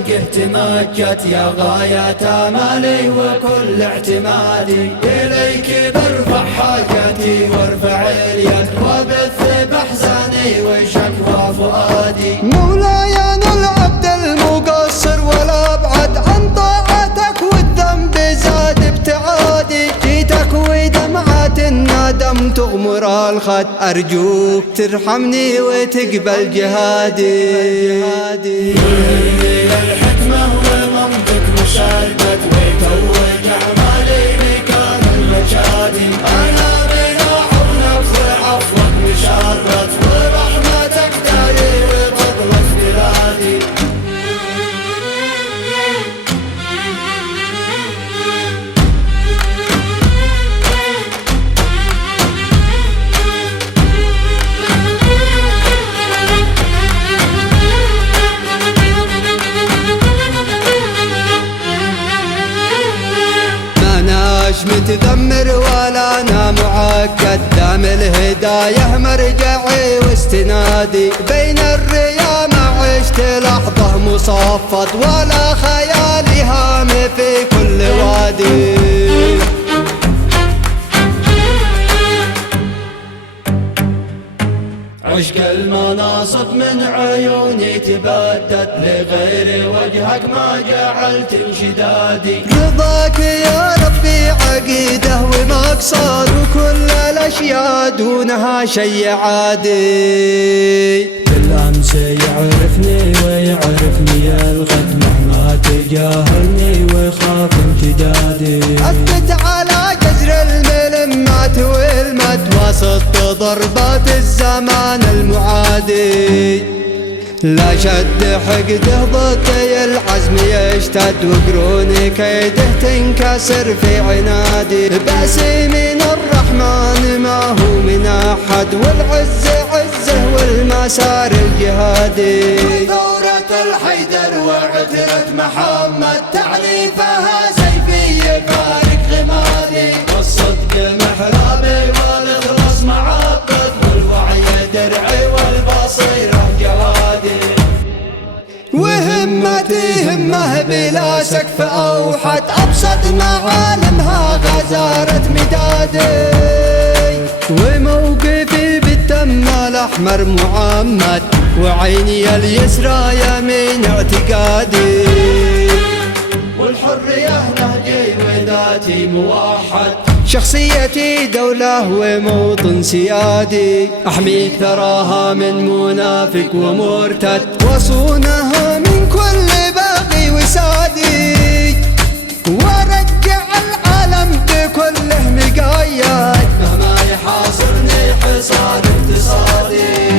خلقه تمجد يا غاية آمالي وكل اعتمادي، إليك برفع حاجتي وارفع اليد وبث بأحزاني وشكوى فؤادي. مولاي أنا العبد المقصر والأبعد عن طاعتك والذنب زاد ابتعادي، جيتك ودمعة الندم تغمر الخد، أرجوك ترحمني وتقبل جهادي. الحكمة ومنطق مسدد ويتوج أعمالي مكان المجادي، أنا من عونك وعفوك مشرف ورحمتك داري وفضلك بلادي. مش متذمر ولا أنا معقد، دام الهداية مرجعي واستنادي، بين الريا ما عشت لحظة مصفد ولا خيالي هام في كل وادي. عشق المناصب من عيوني تبدد، لغير وجهك ما جعلت انشدادي، رضاك يا ربي عقيدة ومقصد، وكل الأشياء دونها شي عادي. بالأمس يعرفني ويعرفني الغد، مهما تجاهلني وخاف امتدادي، أثبت على جزر الملمات والمد وسط ضربات الزمان المعادي، لا شد حقده ضدي العزم يشتد، وقرون كيده تنكسر في عنادي، بأسي من الرحمن ما هو من أحد، والعز عزه والمسار الجهادي. ثورة الحيدر وعترة محمد تعريفها سيفي فارق غمادي، والصدق محرابي والإخلاص معقد، والوعي درعي والبصيرة جوادي. وهمتي همه بلا سقف أوحد، أبسط معالمها غزارة مدادي، وموقفي بالدم الأحمر معمد، وعيني اليسرى يمين اعتقادي، والحرية نهجي وذاتي موحد، شخصيتي دولة وموطن سيادي، أحمي ثراها من منافق ومرتد، وصونها من كل باغي وسادي، وارجع العالم بكله مقايد، مهما يحاصرني حصار اقتصادي.